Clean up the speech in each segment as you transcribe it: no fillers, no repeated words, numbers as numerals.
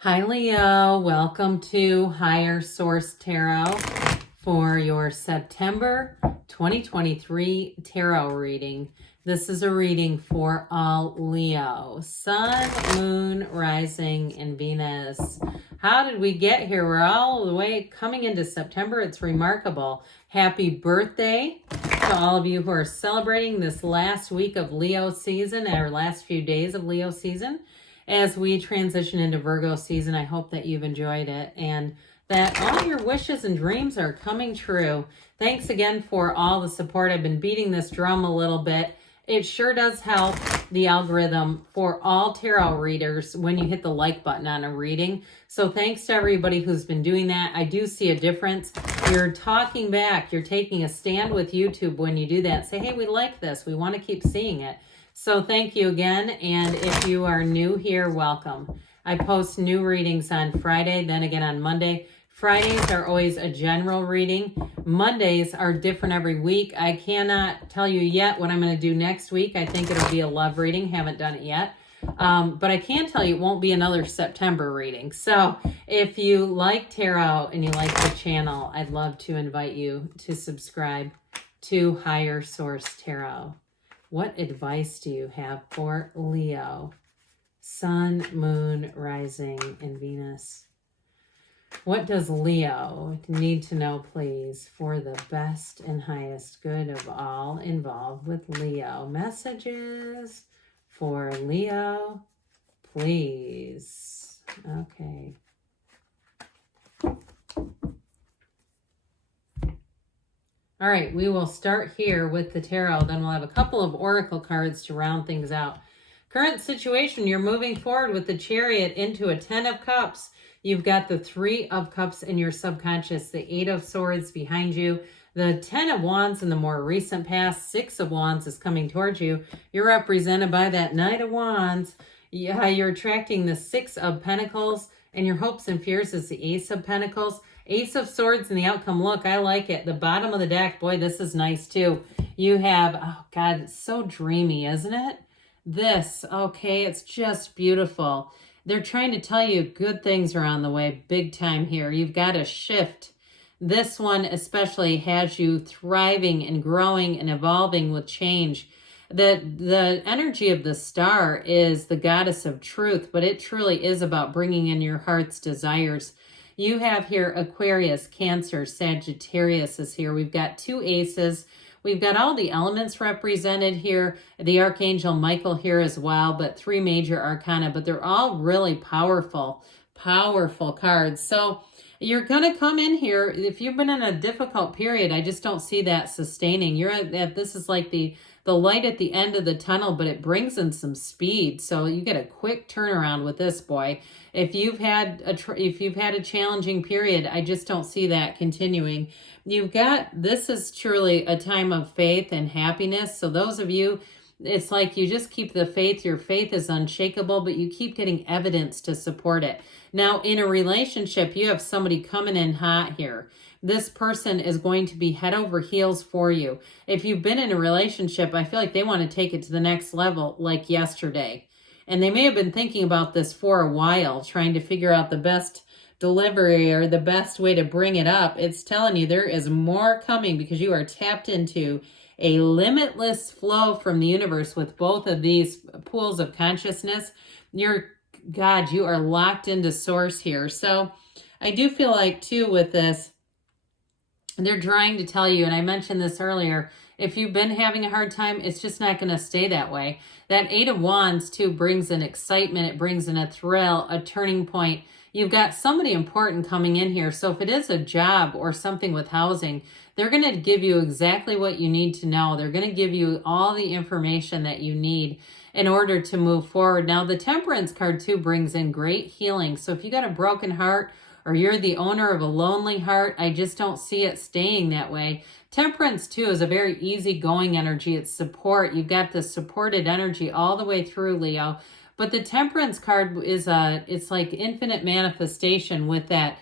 Hi Leo, welcome to Higher Source Tarot for your September 2023 tarot reading. This is a reading for all Leo, Sun, Moon, Rising, and Venus. How did we get here? We're all the way coming into September. It's remarkable. Happy birthday to all of you who are celebrating this last week of Leo season, our last few days of Leo season. As we transition into Virgo season, I hope that you've enjoyed it and that all your wishes and dreams are coming true. Thanks again for all the support. I've been beating this drum a little bit. It sure does help the algorithm for all tarot readers when you hit the like button on a reading. So thanks to everybody who's been doing that. I do see a difference. You're talking back. You're taking a stand with YouTube when you do that. Say, hey, we like this. We want to keep seeing it. So thank you again, and if you are new here, welcome. I post new readings on Friday, then again on Monday. Fridays are always a general reading. Mondays are different every week. I cannot tell you yet what I'm going to do next week. I think it'll be a love reading. Haven't done it yet. But I can tell you it won't be another September reading. So if you like tarot and you like the channel, I'd love to invite you to subscribe to Higher Source Tarot. What advice do you have for Leo, Sun, Moon, Rising, and Venus? What does Leo need to know, please, for the best and highest good of all involved with Leo? Messages for Leo, please. Okay. All right, we will start here with the tarot. Then we'll have a couple of oracle cards to round things out. Current situation, you're moving forward with the Chariot into a 10 of Cups. You've got the 3 of Cups in your subconscious, the 8 of Swords behind you, the 10 of Wands in the more recent past, 6 of Wands is coming towards you. You're represented by that Knight of Wands. Yeah, you're attracting the 6 of Pentacles, and your hopes and fears is the Ace of Pentacles. Ace of Swords and the outcome. Look, I like it. The bottom of the deck, boy, this is nice too. You have, oh God, it's so dreamy, isn't it? This, okay, it's just beautiful. They're trying to tell you good things are on the way, big time here. You've got a shift. This one especially has you thriving and growing and evolving with change. The energy of the star is the goddess of truth, but it truly is about bringing in your heart's desires. You have here Aquarius, Cancer, Sagittarius is here. We've got 2 aces. We've got all the elements represented here. The Archangel Michael here as well, but 3 major arcana, but they're all really powerful, powerful cards. So you're going to come in here. If you've been in a difficult period, I just don't see that sustaining. You're at this is like the light at the end of the tunnel, but it brings in some speed. So you get a quick turnaround with this, boy. If you've had a challenging period, I just don't see that continuing. This is truly a time of faith and happiness. So those of you, it's like you just keep the faith. Your faith is unshakable, but you keep getting evidence to support it. Now, in a relationship, you have somebody coming in hot here. This person is going to be head over heels for you. If you've been in a relationship, I feel like they want to take it to the next level like yesterday. And they may have been thinking about this for a while, trying to figure out the best delivery or the best way to bring it up. It's telling you there is more coming because you are tapped into a limitless flow from the universe with both of these pools of consciousness. You are locked into source here. So I do feel like too with this, they're trying to tell you, and I mentioned this earlier, if you've been having a hard time, it's just not going to stay that way. That 8 of Wands too brings an excitement. It brings in a thrill, a turning point. You've got somebody important coming in here. So if it is a job or something with housing, they're going to give you exactly what you need to know. They're going to give you all the information that you need in order to move forward. Now, the Temperance card too brings in great healing. So if you got a broken heart or you're the owner of a lonely heart, I just don't see it staying that way. Temperance too is a very easygoing energy. It's support. You've got the supported energy all the way through, Leo. But the Temperance card is it's like infinite manifestation with that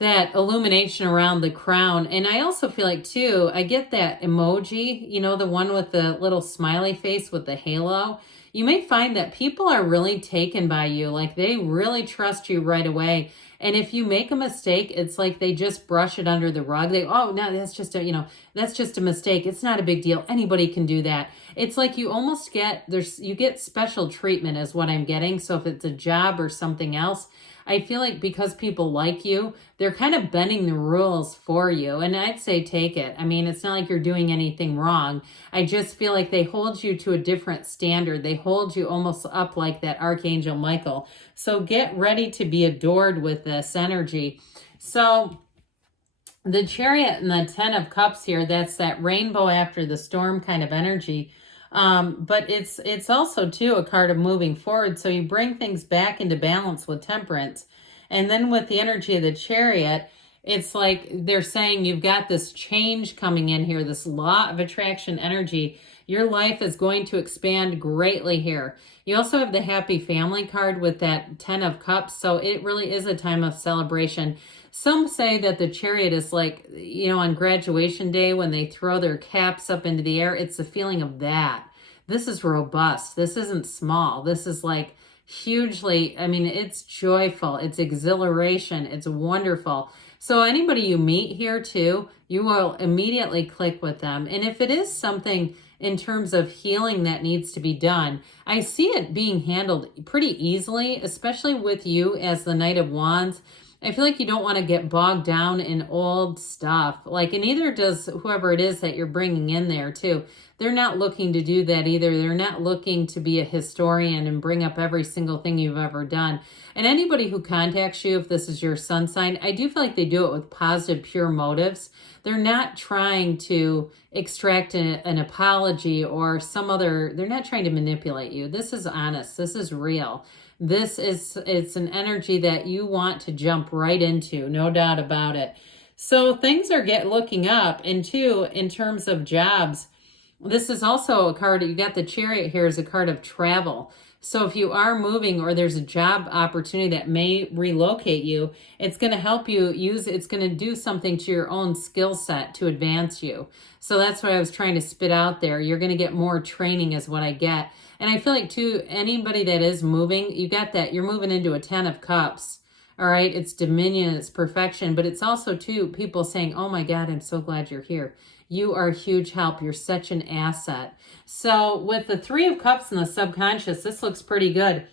illumination around the crown. And I also feel like too, I get that emoji, the one with the little smiley face with the halo. you may find that people are really taken by you. Like they really trust you right away. And if you make a mistake, it's like they just brush it under the rug. Oh, no, that's just that's just a mistake. It's not a big deal. Anybody can do that. It's like you almost you get special treatment is what I'm getting. So if it's a job or something else, I feel like because people like you, they're kind of bending the rules for you. And I'd say take it. I mean, it's not like you're doing anything wrong. I just feel like they hold you to a different standard. They hold you almost up like that Archangel Michael. So get ready to be adored with this energy. So the Chariot and the Ten of Cups here, that's that rainbow after the storm kind of energy. But it's also too a card of moving forward. So you bring things back into balance with Temperance. And then with the energy of the Chariot, it's like they're saying you've got this change coming in here, this law of attraction energy. Your life is going to expand greatly here. You also have the Happy Family card with that 10 of Cups. So it really is a time of celebration. Some say that the Chariot is like, on graduation day when they throw their caps up into the air. It's the feeling of that. This is robust. This isn't small. This is like hugely, it's joyful. It's exhilaration. It's wonderful. So anybody you meet here too, you will immediately click with them. And if it is something in terms of healing that needs to be done, I see it being handled pretty easily, especially with you as the Knight of Wands. I feel like you don't want to get bogged down in old stuff. And neither does whoever it is that you're bringing in there too. They're not looking to do that either. They're not looking to be a historian and bring up every single thing you've ever done. And anybody who contacts you, if this is your sun sign, I do feel like they do it with positive, pure motives. They're not trying to extract an apology or they're not trying to manipulate you. This is honest. This is real. It's an energy that you want to jump right into, no doubt about it. So things are looking up. And two, in terms of jobs, this is also a card, you got the Chariot here as a card of travel. So if you are moving or there's a job opportunity that may relocate you, it's going to help you it's going to do something to your own skill set to advance you. So that's what I was trying to spit out there. You're going to get more training is what I get. And I feel like too, anybody that is moving, you got that, you're moving into a 10 of Cups. All right. It's dominion, it's perfection, but it's also too, people saying, oh my God, I'm so glad you're here. You are a huge help. You're such an asset. So with the 3 of Cups and the subconscious, this looks pretty good.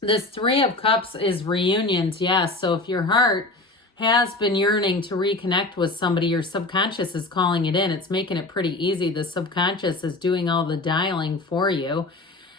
This 3 of Cups is reunions. Yes. So if your heart has been yearning to reconnect with somebody, your subconscious is calling it in. It's making it pretty easy. The subconscious is doing all the dialing for you.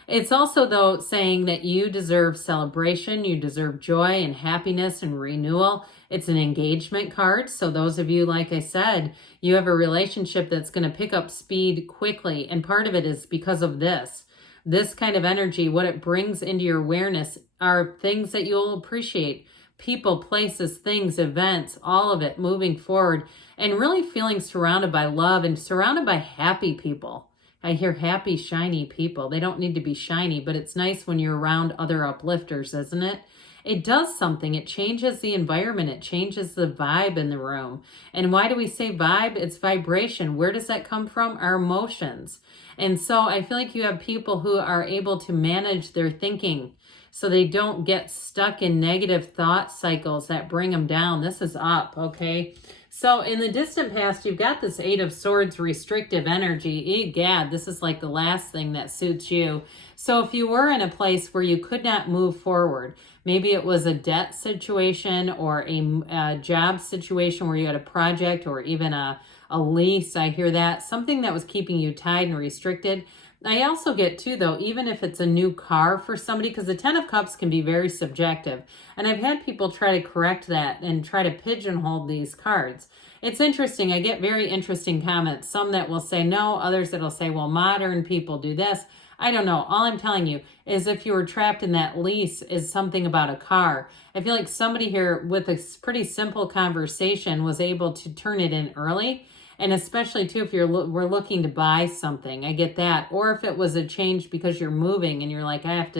It's also, though, saying that you deserve celebration, you deserve joy and happiness and renewal. It's an engagement card. So those of you, like I said, you have a relationship that's going to pick up speed quickly. And part of it is because of this kind of energy. What it brings into your awareness are things that you'll appreciate. People, places, things, events, all of it moving forward and really feeling surrounded by love and surrounded by happy people. I hear happy, shiny people. They don't need to be shiny, but it's nice when you're around other uplifters, isn't it? It does something. It changes the environment. It changes the vibe in the room. And why do we say vibe? It's vibration. Where does that come from? Our emotions. And so I feel like you have people who are able to manage their thinking so they don't get stuck in negative thought cycles that bring them down. This is up, okay? So in the distant past, you've got this 8 of Swords restrictive energy. Egad, this is like the last thing that suits you. So if you were in a place where you could not move forward, maybe it was a debt situation or a job situation where you had a project or even a lease, I hear that, something that was keeping you tied and restricted. I also get too, though, even if it's a new car for somebody, because the 10 of Cups can be very subjective. And I've had people try to correct that and try to pigeonhole these cards. It's interesting. I get very interesting comments. Some that will say no, others that will say, well, modern people do this. I don't know. All I'm telling you is if you were trapped in that lease is something about a car. I feel like somebody here with a pretty simple conversation was able to turn it in early. And especially too, if we're looking to buy something, I get that. Or if it was a change because you're moving and you're like, I have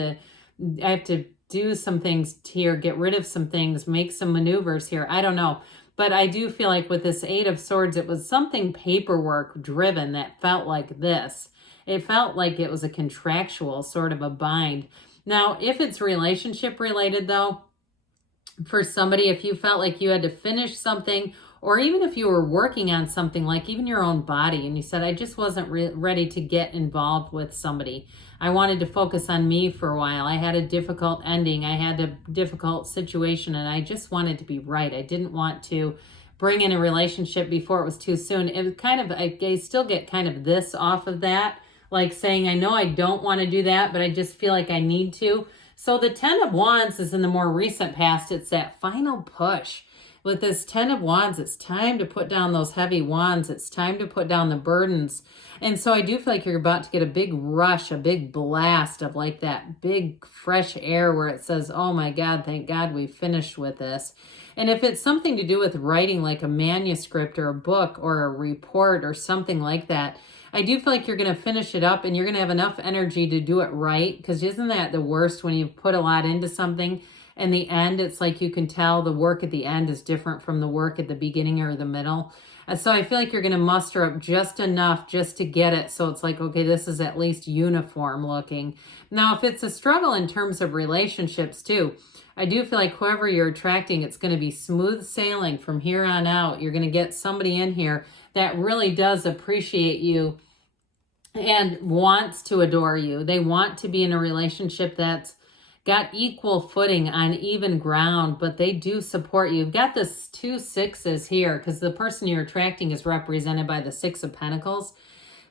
to do some things here, get rid of some things, make some maneuvers here. I don't know. But I do feel like with this 8 of Swords, it was something paperwork driven that felt like this. It felt like it was a contractual sort of a bind. Now, if it's relationship related though, for somebody, if you felt like you had to finish something, or even if you were working on something like even your own body and you said, I just wasn't ready to get involved with somebody. I wanted to focus on me for a while. I had a difficult ending. I had a difficult situation and I just wanted to be right. I didn't want to bring in a relationship before it was too soon. It was kind of, I still get kind of this off of that, like saying, I know I don't want to do that, but I just feel like I need to. So the 10 of Wands is in the more recent past. It's that final push. With this 10 of Wands, it's time to put down those heavy wands. It's time to put down the burdens. And so I do feel like you're about to get a big rush, a big blast of like that big fresh air where it says, oh my God, thank God we finished with this. And if it's something to do with writing, like a manuscript or a book or a report or something like that, I do feel like you're going to finish it up and you're going to have enough energy to do it right. Because isn't that the worst when you put a lot into something? In the end, it's like you can tell the work at the end is different from the work at the beginning or the middle. And so I feel like you're going to muster up just enough just to get it. So it's like, okay, this is at least uniform looking. Now, if it's a struggle in terms of relationships too, I do feel like whoever you're attracting, it's going to be smooth sailing from here on out. You're going to get somebody in here that really does appreciate you and wants to adore you. They want to be in a relationship that's got equal footing on even ground, but they do support you. You've got this 2 6s here because the person you're attracting is represented by the 6 of Pentacles.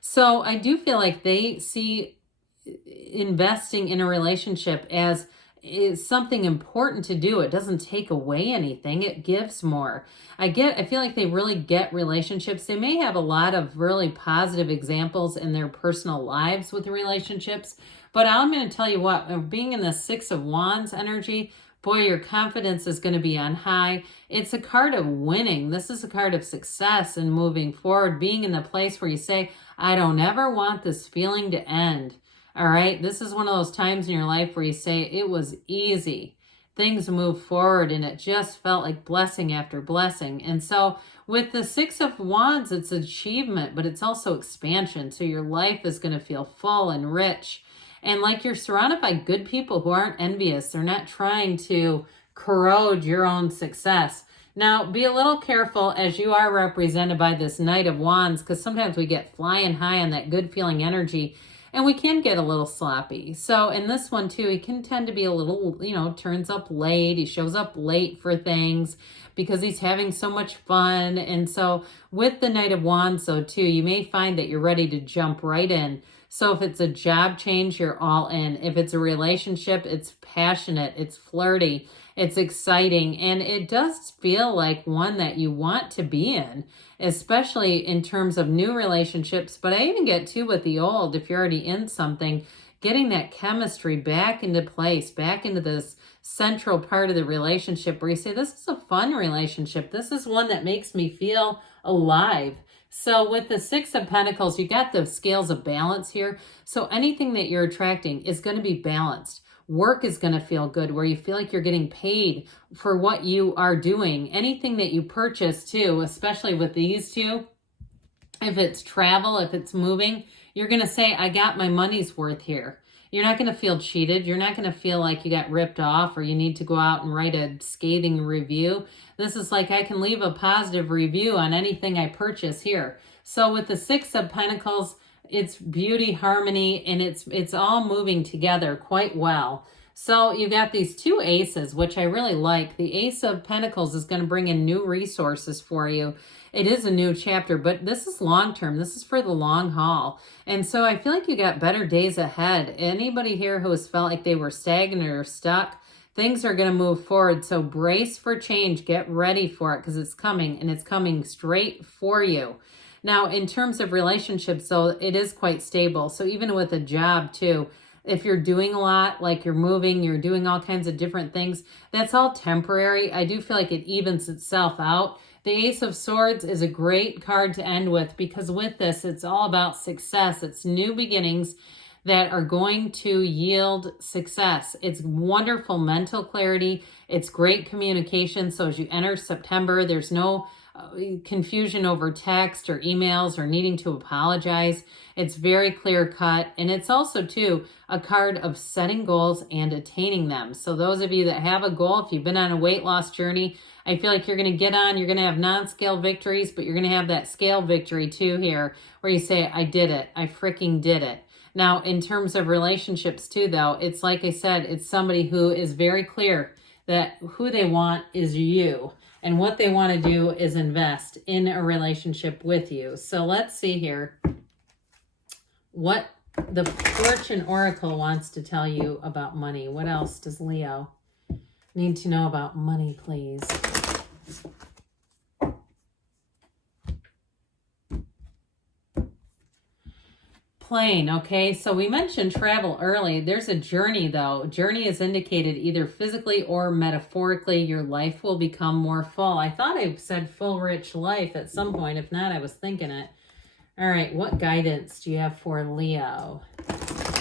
So I do feel like they see investing in a relationship as is something important to do. It doesn't take away anything. It gives more. I feel like they really get relationships. They may have a lot of really positive examples in their personal lives with the relationships, but I'm going to tell you what, being in the 6 of Wands energy, boy, your confidence is going to be on high. It's a card of winning. This is a card of success and moving forward, being in the place where you say, I don't ever want this feeling to end. All right, this is one of those times in your life where you say it was easy. Things move forward and it just felt like blessing after blessing. And so with the 6 of Wands, it's achievement, but it's also expansion. So your life is going to feel full and rich. And like you're surrounded by good people who aren't envious. They're not trying to corrode your own success. Now, be a little careful as you are represented by this Knight of Wands, because sometimes we get flying high on that good feeling energy and we can get a little sloppy. So in this one too, he can tend to be a little, turns up late. He shows up late for things because he's having so much fun. And so with the Knight of Wands though too, you may find that you're ready to jump right in. So if it's a job change, you're all in. If it's a relationship, it's passionate, it's flirty, it's exciting, and it does feel like one that you want to be in, especially in terms of new relationships. But I even get too with the old, if you're already in something, getting that chemistry back into place, back into this central part of the relationship where you say, this is a fun relationship. This is one that makes me feel alive. So with the 6 of Pentacles, you got the scales of balance here. So anything that you're attracting is going to be balanced. Work is going to feel good where you feel like you're getting paid for what you are doing. Anything that you purchase too, especially with these two, if it's travel, if it's moving, you're going to say, I got my money's worth here. You're not going to feel cheated. You're not going to feel like you got ripped off or you need to go out and write a scathing review. This is like I can leave a positive review on anything I purchase here. So with the 6 of Pentacles, it's beauty, harmony, and it's all moving together quite well. So you got these 2 aces, which I really like. The Ace of Pentacles is going to bring in new resources for you. It is a new chapter, but this is long-term. This is for the long haul. And so I feel like you got better days ahead. Anybody here who has felt like they were stagnant or stuck, things are going to move forward. So brace for change. Get ready for it because it's coming, and it's coming straight for you. Now, in terms of relationships, though, it is quite stable. So even with a job, too, if you're doing a lot, like you're moving, you're doing all kinds of different things, that's all temporary. I do feel like it evens itself out. The Ace of Swords is a great card to end with because with this, it's all about success. It's new beginnings that are going to yield success. It's wonderful mental clarity. It's great communication. So as you enter September, there's no confusion over text or emails or needing to apologize. It's very clear cut. And it's also, too, a card of setting goals and attaining them. So those of you that have a goal, if you've been on a weight loss journey, I feel like you're going to get on, you're going to have non-scale victories, but you're going to have that scale victory too here, where you say, I did it. I freaking did it. Now, in terms of relationships too, though, it's like I said, it's somebody who is very clear that who they want is you. And what they want to do is invest in a relationship with you. So let's see here what the Fortune Oracle wants to tell you about money. What else does Leo need to know about money, please? Plane, okay? So we mentioned travel early. There's a journey, though. Journey is indicated either physically or metaphorically. Your life will become more full. I thought I said full, rich life at some point. If not, I was thinking it. All right, what guidance do you have for Leo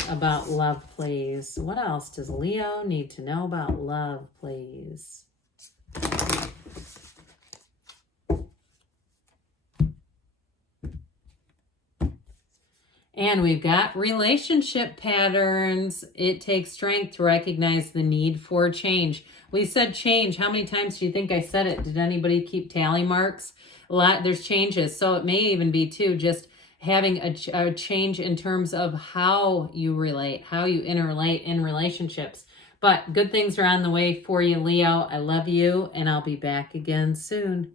about love, please? What else does Leo need to know about love, please? And we've got relationship patterns. It takes strength to recognize the need for change. We said change. How many times do you think I said it? Did anybody keep tally marks? A lot. There's changes. So it may even be, too, just having a change in terms of how you relate, how you interrelate in relationships. But good things are on the way for you, Leo. I love you, and I'll be back again soon.